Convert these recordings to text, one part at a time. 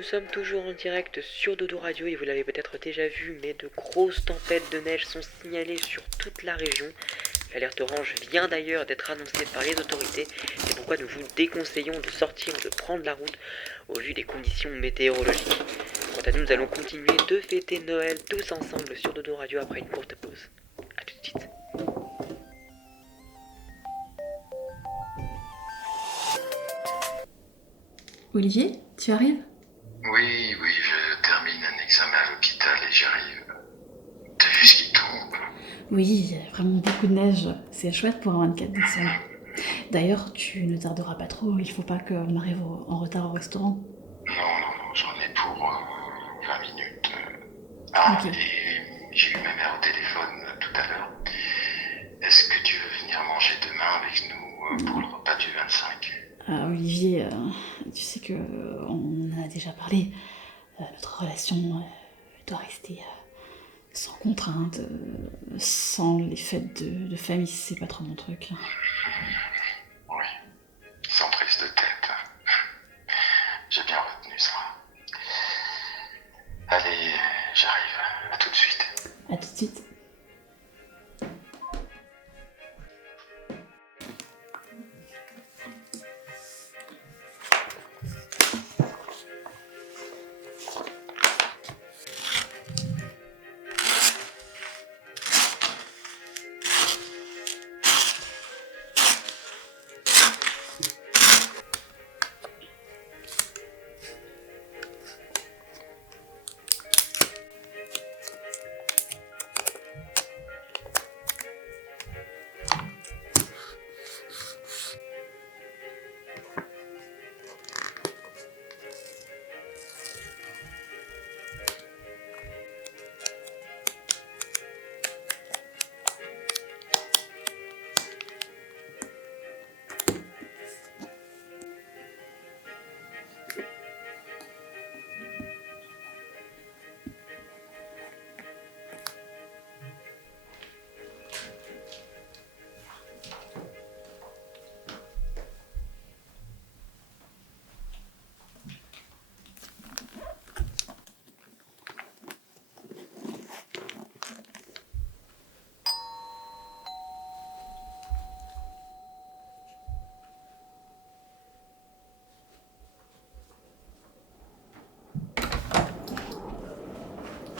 Nous sommes toujours en direct sur Dodo Radio et vous l'avez peut-être déjà vu, mais de grosses tempêtes de neige sont signalées sur toute la région. L'alerte orange vient d'ailleurs d'être annoncée par les autorités, c'est pourquoi nous vous déconseillons de sortir ou de prendre la route au vu des conditions météorologiques. Quant à nous, nous allons continuer de fêter Noël tous ensemble sur Dodo Radio après une courte pause. A tout de suite. Olivier, tu arrives ? Oui, je termine un examen à l'hôpital et j'arrive. T'as vu ce qui tombe? Oui, il y a vraiment beaucoup de neige. C'est chouette pour un 24 décembre. D'ailleurs, tu ne tarderas pas trop, il faut pas qu'on arrive en retard au restaurant. Non, j'en ai pour 20 minutes. Ok. Et j'ai eu ma mère au téléphone tout à l'heure. Est-ce que tu veux venir manger demain avec nous pour le repas du 25? Olivier, tu sais que on en a déjà parlé. Notre relation doit rester sans contrainte, sans les fêtes de famille, c'est pas trop mon truc. Oui, sans prise de tête. J'ai bien retenu ça. Allez, j'arrive. À tout de suite. À tout de suite.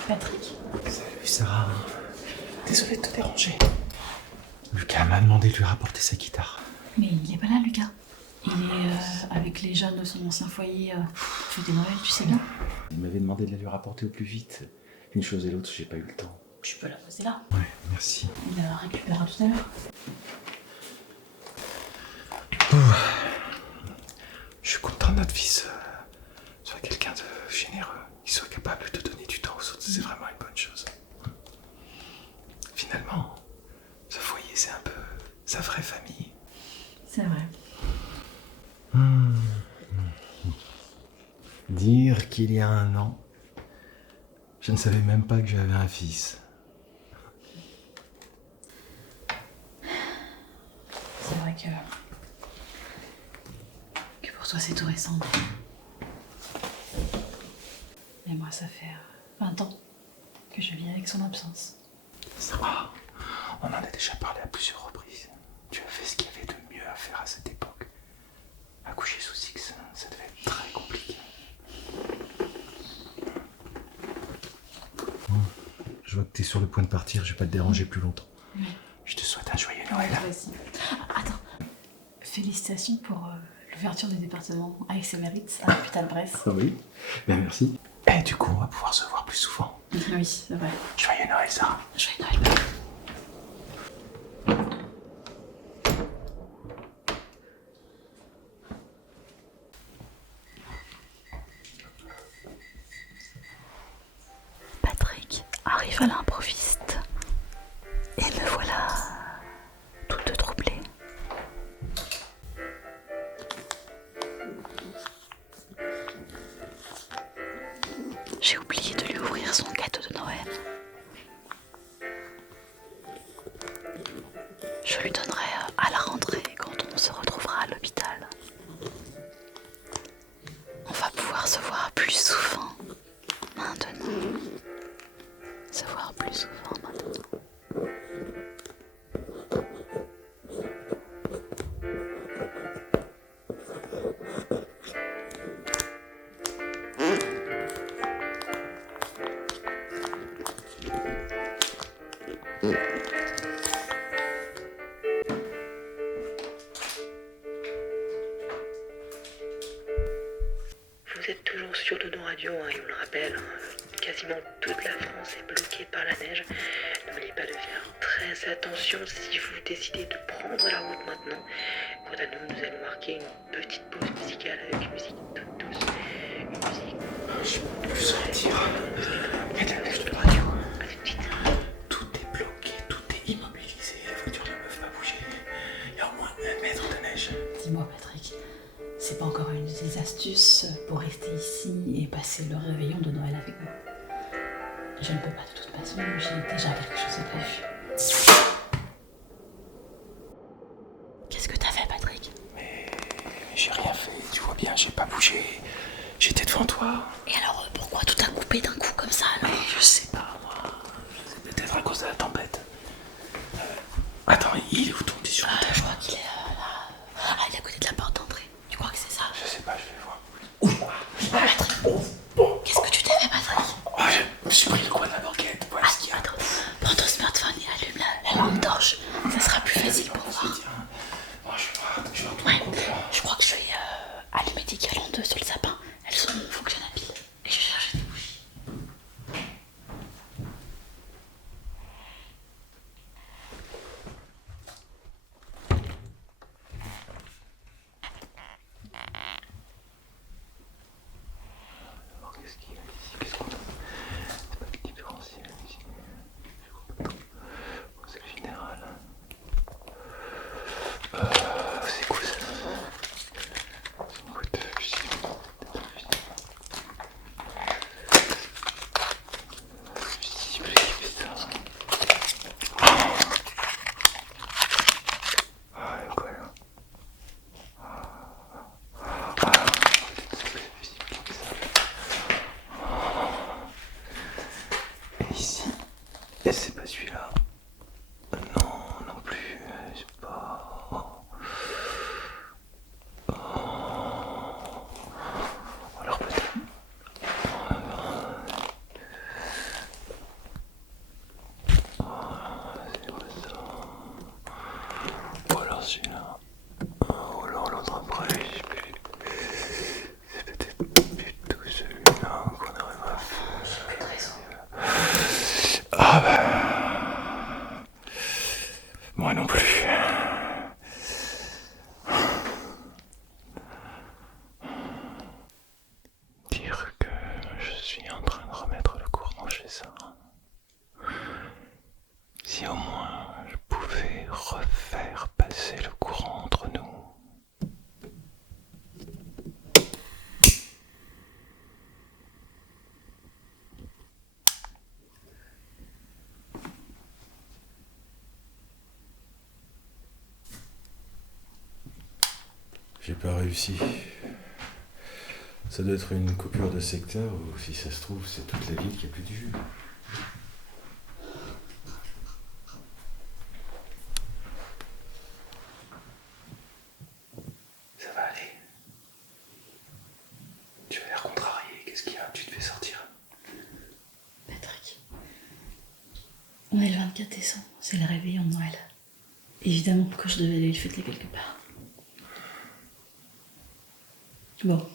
Patrick ? Salut Sarah. Désolé de te déranger. Lucas m'a demandé de lui rapporter sa guitare. Mais il est pas là, Lucas. Il est avec les jeunes de son ancien foyer, fêter Noël, tu sais bien. Il m'avait demandé de la lui rapporter au plus vite. Une chose et l'autre, j'ai pas eu le temps. Tu peux la poser là. Ouais, merci. Il la récupérera tout à l'heure. Je suis content que notre fils soit quelqu'un de généreux, qu'il soit capable de donner du temps aux autres, c'est vraiment une bonne chose. Finalement, ce foyer, c'est un peu sa vraie famille. C'est vrai. Dire qu'il y a 1 an, je ne savais même pas que j'avais un fils. C'est vrai que pour toi c'est tout récent. Mais moi ça fait 20 ans que je vis avec son absence. Sarah, on en a déjà parlé à plusieurs reprises. Tu as fait ce qu'il y avait de mieux à faire à cette époque. Accoucher sous X, ça devait être très compliqué. Je vois que t'es sur le point de partir, je vais pas te déranger plus longtemps. Oui. Je te souhaite un joyeux Noël. Toi aussi. Attends, félicitations pour l'ouverture du département avec ses mérites à l'hôpital Brest. Ah oui, bien merci. Et du coup, on va pouvoir se voir plus souvent. Oui, c'est vrai. Joyeux Noël, Sarah. Joyeux Noël. Patrick arrive à l'improviste et me voilà toute troublée. J'ai oublié de lui ouvrir son cadeau de Noël. Je lui donnerai à la rentrée quand on se retrouvera à l'hôpital. On va pouvoir se voir plus plus souvent maintenant. Se voir plus souvent maintenant. Vous êtes toujours sur Dodo Radio, et on le rappelle, quasiment toute la France est bloquée par la neige. N'oubliez pas de faire très attention si vous décidez de prendre la route maintenant. Quant à nous, nous allons marquer une petite pause musicale avec une musique toute douce. Une musique... Je peux plus sortir. Il y a de la neige de À radio. tout de suite. Tout est bloqué, tout est immobilisé. Les voitures ne peuvent pas bouger. Il y a au moins 1 mètre de neige. Dis-moi, Patrick, c'est pas encore une des astuces pour rester ici et passer le réveillon de Noël avec nous? Je ne peux pas de toute façon, j'ai déjà quelque chose de prévu. Qu'est-ce que t'as fait, Patrick? Mais j'ai rien fait, tu vois bien, j'ai pas bougé. J'étais devant toi. Et alors, pourquoi tout a coupé d'un coup comme ça alors? Je sais pas, moi. C'est peut-être à cause de la tempête. Attends, il est où ton petit sur le Je crois qu'il est là. Ah, il est à côté de la porte d'entrée. Tu crois que c'est ça? Je sais pas, je vais voir. Patrick, qu'est-ce que tu t'es fait, Patrick? Oh, je me suis pris le coin de la banquette. Voilà ce qu'il y a. Attends, prends ton smartphone et allume la lampe torche. Ça sera plus facile pour voir. Bon, je vais Ouais, retourner au comptoir. je crois que je vais allumer des guirlandes sur le sapin. Elles sont fonctionnables. Et je vais chercher des bougies. Alors, qu'est-ce qu'il y a ici? Qu'est-ce qu'on a? C'est pas le différentiel ici. Je vois pas trop. Bon, c'est le général. C'est quoi ça? C'est une boîte de fusible. Fusible qui fait ça. Ah, et quoi là? Et ici, et c'est pas celui-là. Non, non plus, c'est pas. Alors peut-être. C'est quoi ça? Ou alors celui-là. Ou alors l'autre après, je sais plus. C'est peut-être plutôt celui-là qu'on arrive à faire. Ah bah. Moi non plus. Dire que je suis en train de remettre le courant chez ça. Si au moins je pouvais refaire passer le courant entre nous. J'ai pas réussi. Ça doit être une coupure de secteur ou si ça se trouve c'est toute la ville qui a plus de jus. Ça va aller. Tu as l'air contrarié, qu'est-ce qu'il y a? Tu te fais sortir? Patrick, on est le 24 décembre, c'est le réveillon de Noël. Évidemment que je devais aller le fêter quelque part. Bon,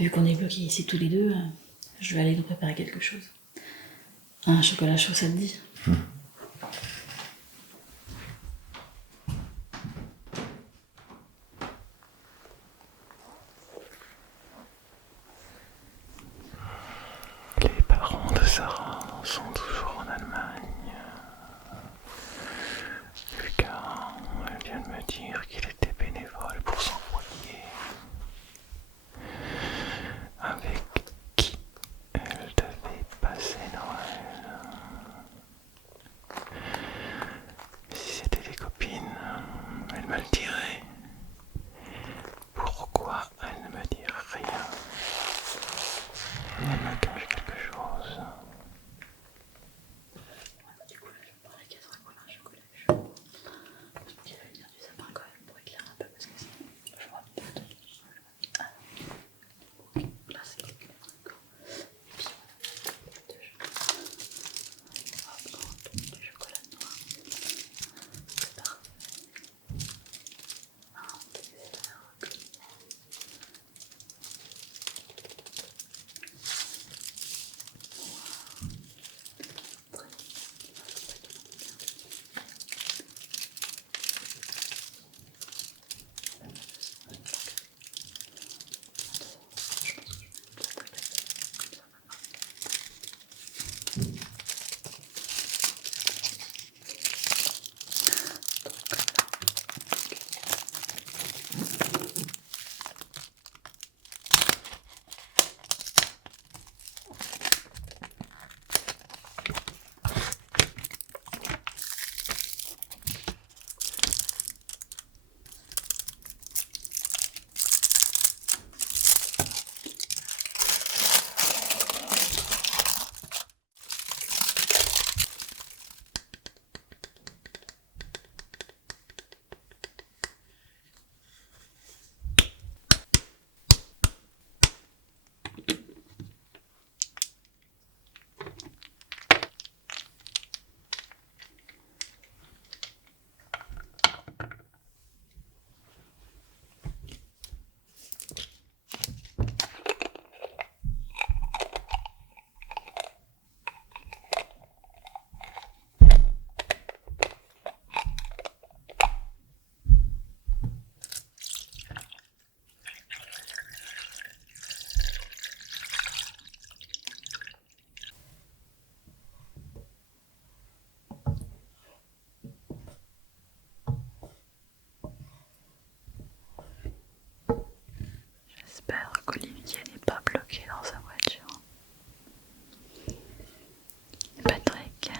vu qu'on est bloqués ici tous les deux, je vais aller nous préparer quelque chose. Un chocolat chaud, ça te dit? Les parents de Sarah sont toujours en Allemagne. Quelqu'un vient de me dire qu'il était bénévole pour son foyer. Avec qui elle devait passer Noël. qu'Olivier n'est pas bloqué dans sa voiture. Patrick,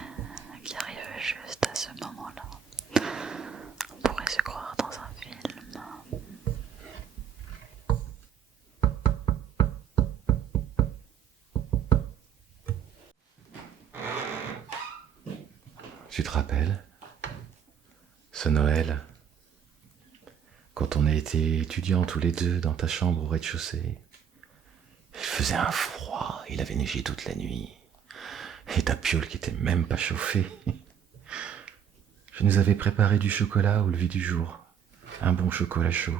qui arrive juste à ce moment-là, on pourrait se croire dans un film. Tu te rappelles ce Noël, quand on a été étudiants tous les deux dans ta chambre au rez-de-chaussée? Il faisait un froid, il avait neigé toute la nuit. Et ta piole qui était même pas chauffée. Je nous avais préparé du chocolat au lever du jour. Un bon chocolat chaud.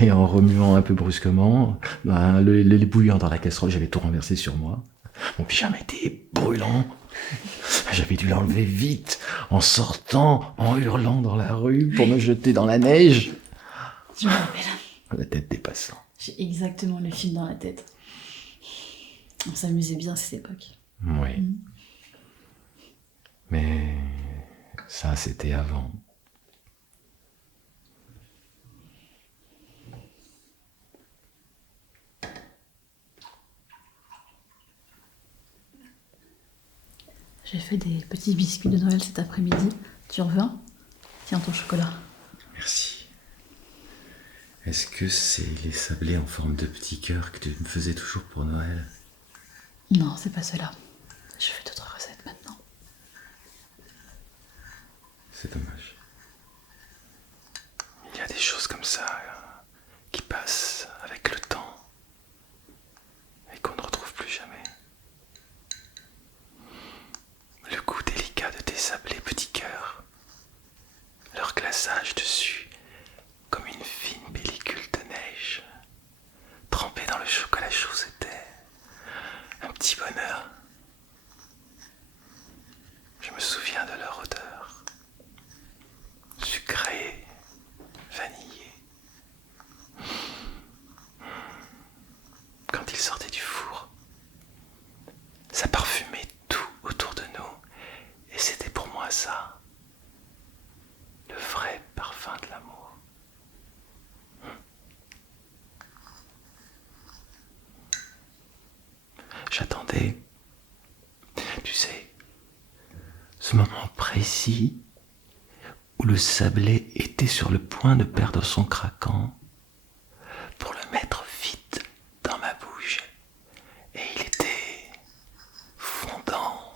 Et en remuant un peu brusquement, le lait bouillant dans la casserole, j'avais tout renversé sur moi. Mon pyjama était brûlant. J'avais dû l'enlever vite, en sortant, en hurlant dans la rue pour me jeter dans la neige. Je me rappelle. La tête des passants. J'ai exactement le film dans la tête. On s'amusait bien à cette époque. Oui. Mais ça, c'était avant. J'ai fait des petits biscuits de Noël cet après-midi. Tu en veux un? Tiens ton chocolat. Merci. Est-ce que c'est les sablés en forme de petits cœurs que tu me faisais toujours pour Noël? Non, c'est pas cela. Je fais d'autres recettes maintenant. C'est dommage. Il y a des choses comme ça qui passent avec le temps et qu'on ne retrouve plus jamais. Le goût délicat de tes sablés petits cœurs, leur glaçage dessus comme une fine pellicule de neige, trempée dans le chocolat chaud, c'était un petit bonheur. Je me souviens de leur odeur, sucrée, vanillée. Quand ils sortaient du four, ça parfumait tout autour de nous, et c'était pour moi ça, le vrai parfum de l'amour. J'attendais, tu sais, ce moment précis où le sablé était sur le point de perdre son craquant pour le mettre vite dans ma bouche. Et il était fondant,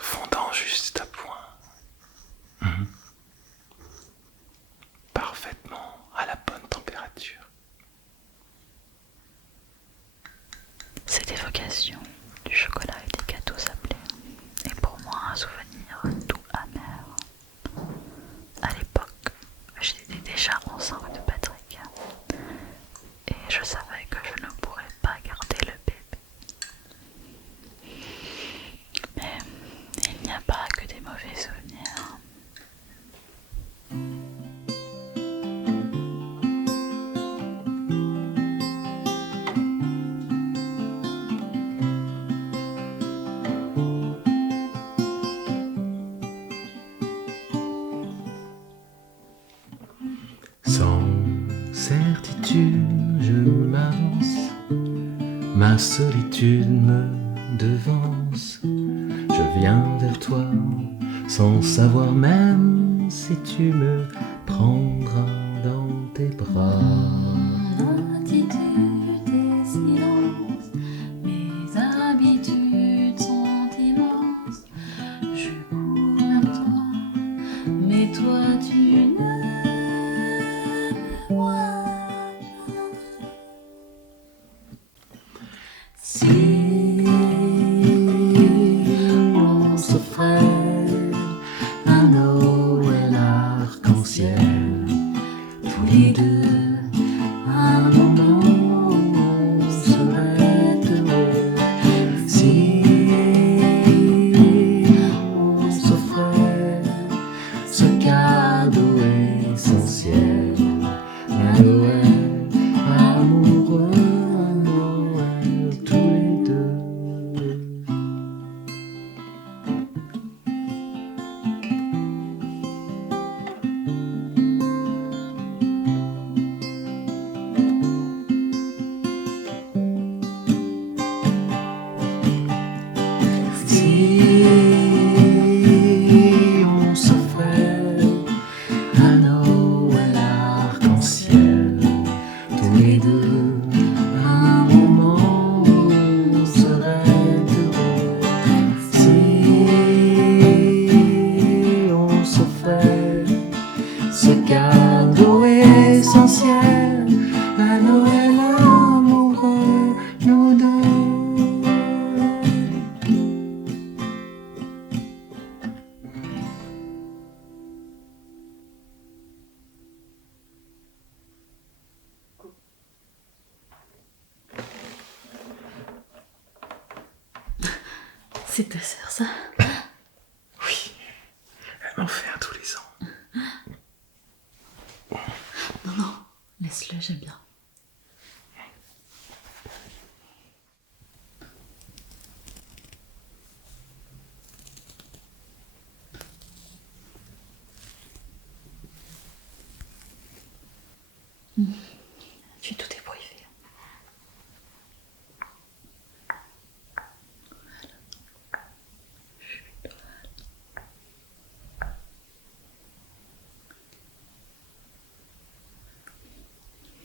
fondant juste à point. Parfaitement à la bonne température. Cette évocation du chocolat et des gâteaux sablés est pour moi un souvenir doux amer. À l'époque, j'étais déjà enceinte de Patrick et je savais que je ne pourrais pas garder le bébé. Mais il n'y a pas que des mauvais souvenirs. Sans certitude, je m'avance, ma solitude me devance. Je viens vers toi, sans savoir même si tu me prendras dans tes bras. Attitude et silence, mes habitudes sont immenses. Je cours vers toi, mais toi tu ne me vois pas. Si on s'offrait un Noël arc-en-ciel, tous les deux, à un moment on serait heureux. Si on s'offrait ce cadeau essentiel, un Noël amoureux, un Noël tous les deux. C'est ta sœur, ça? Oui, elle m'en fait un tous les ans. Non, non, laisse-le, j'aime bien. Tu es tout ébouriffé.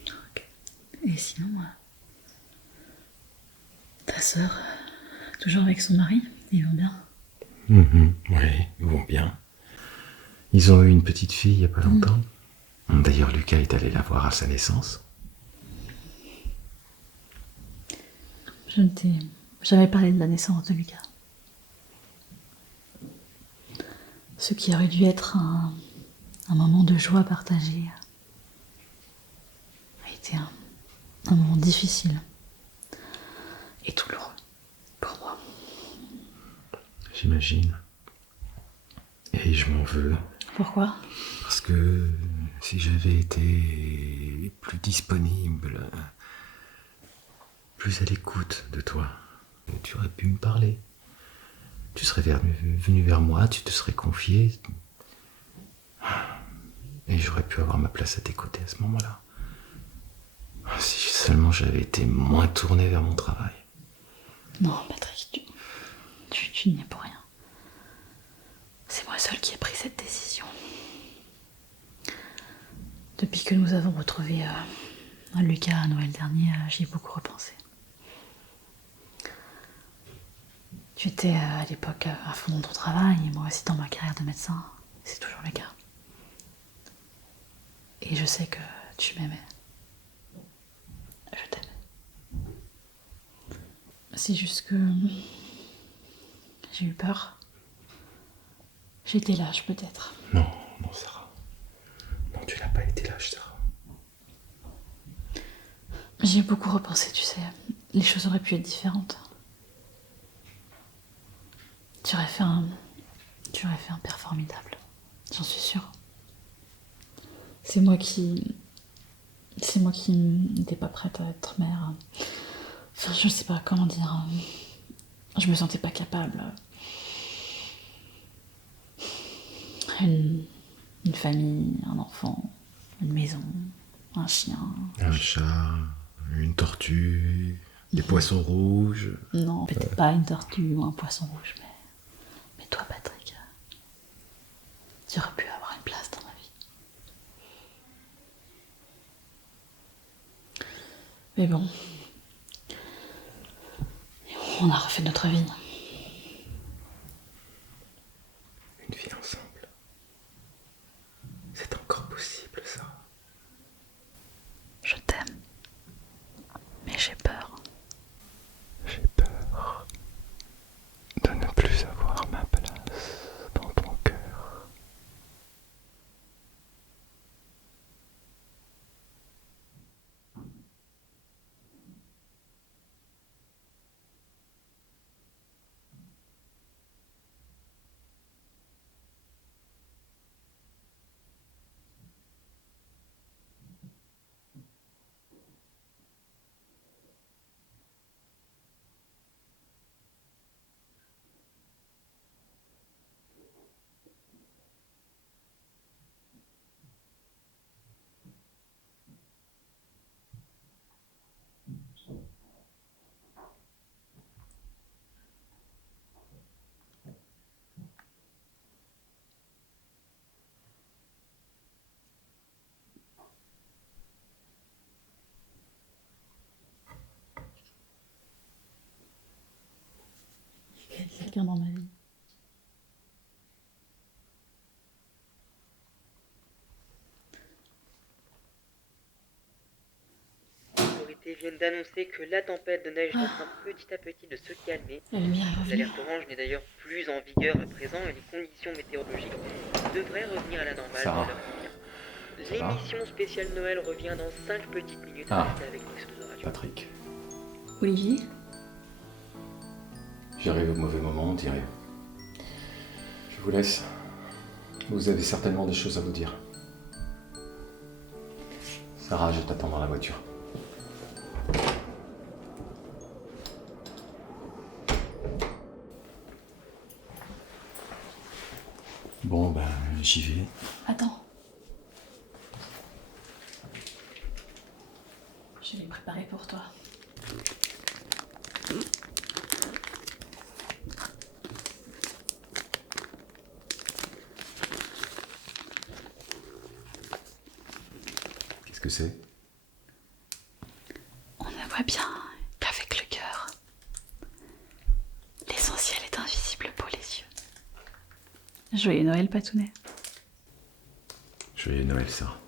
Ok. Et sinon, ta sœur, toujours avec son mari, ils vont bien? Oui, ils vont bien. Ils ont eu une petite fille il y a pas longtemps. D'ailleurs, Lucas est allé la voir à sa naissance. Je ne t'ai jamais parlé de la naissance de Lucas. Ce qui aurait dû être un moment de joie partagée a été un moment difficile et douloureux pour moi. J'imagine. Et je m'en veux. Pourquoi? Parce que si j'avais été plus disponible, plus à l'écoute de toi, tu aurais pu me parler. Tu serais venu vers moi, tu te serais confié. Et j'aurais pu avoir ma place à tes côtés à ce moment-là. Si seulement j'avais été moins tourné vers mon travail. Non, Patrick, tu n'y es pour rien. C'est moi seul qui ai pris cette décision. Depuis que nous avons retrouvé Lucas à Noël dernier, j'y ai beaucoup repensé. Tu étais à l'époque à fond dans ton travail et moi aussi dans ma carrière de médecin. C'est toujours le cas. Et je sais que tu m'aimais. Je t'aimais. C'est juste que j'ai eu peur. J'ai été lâche peut-être. Non, non, Sarah. Non, tu n'as pas été lâche, Sarah. J'y ai beaucoup repensé, tu sais. Les choses auraient pu être différentes. Tu aurais fait un père formidable. J'en suis sûre. C'est moi qui n'étais pas prête à être mère. Enfin, je sais pas comment dire. Je me sentais pas capable. Une famille, un enfant, une maison, un chien. Un chat, une tortue, des poissons rouges. Non, peut-être pas une tortue ou un poisson rouge, mais toi, Patrick, tu aurais pu avoir une place dans ma vie. Mais bon, on a refait notre vie. Une vie ensemble. C'est encore possible, ça. Je t'aime, mais j'ai peur. J'ai peur de ne plus avoir ma place dans ton cœur. Il y a quelqu'un dans ma vie. Les autorités viennent d'annoncer que la tempête de neige est en train petit à petit de se calmer. La lumière est revenue. L'alerte orange n'est d'ailleurs plus en vigueur à présent et les conditions météorologiques devraient revenir à la normale Sarah. dans l'heure qui vient. L'émission spéciale Noël revient dans 5 petites minutes. Ah. Restez avec nous sur Radio. Patrick. Olivier? J'arrive au mauvais moment, on dirait. Je vous laisse. Vous avez certainement des choses à vous dire. Sarah, je t'attends dans la voiture. Bon, ben, j'y vais. Attends. Je vais préparer pour toi. Qu'est-ce que c'est? On ne voit bien qu'avec le cœur. L'essentiel est invisible pour les yeux. Joyeux Noël, Patounet. Joyeux Noël, Sarah.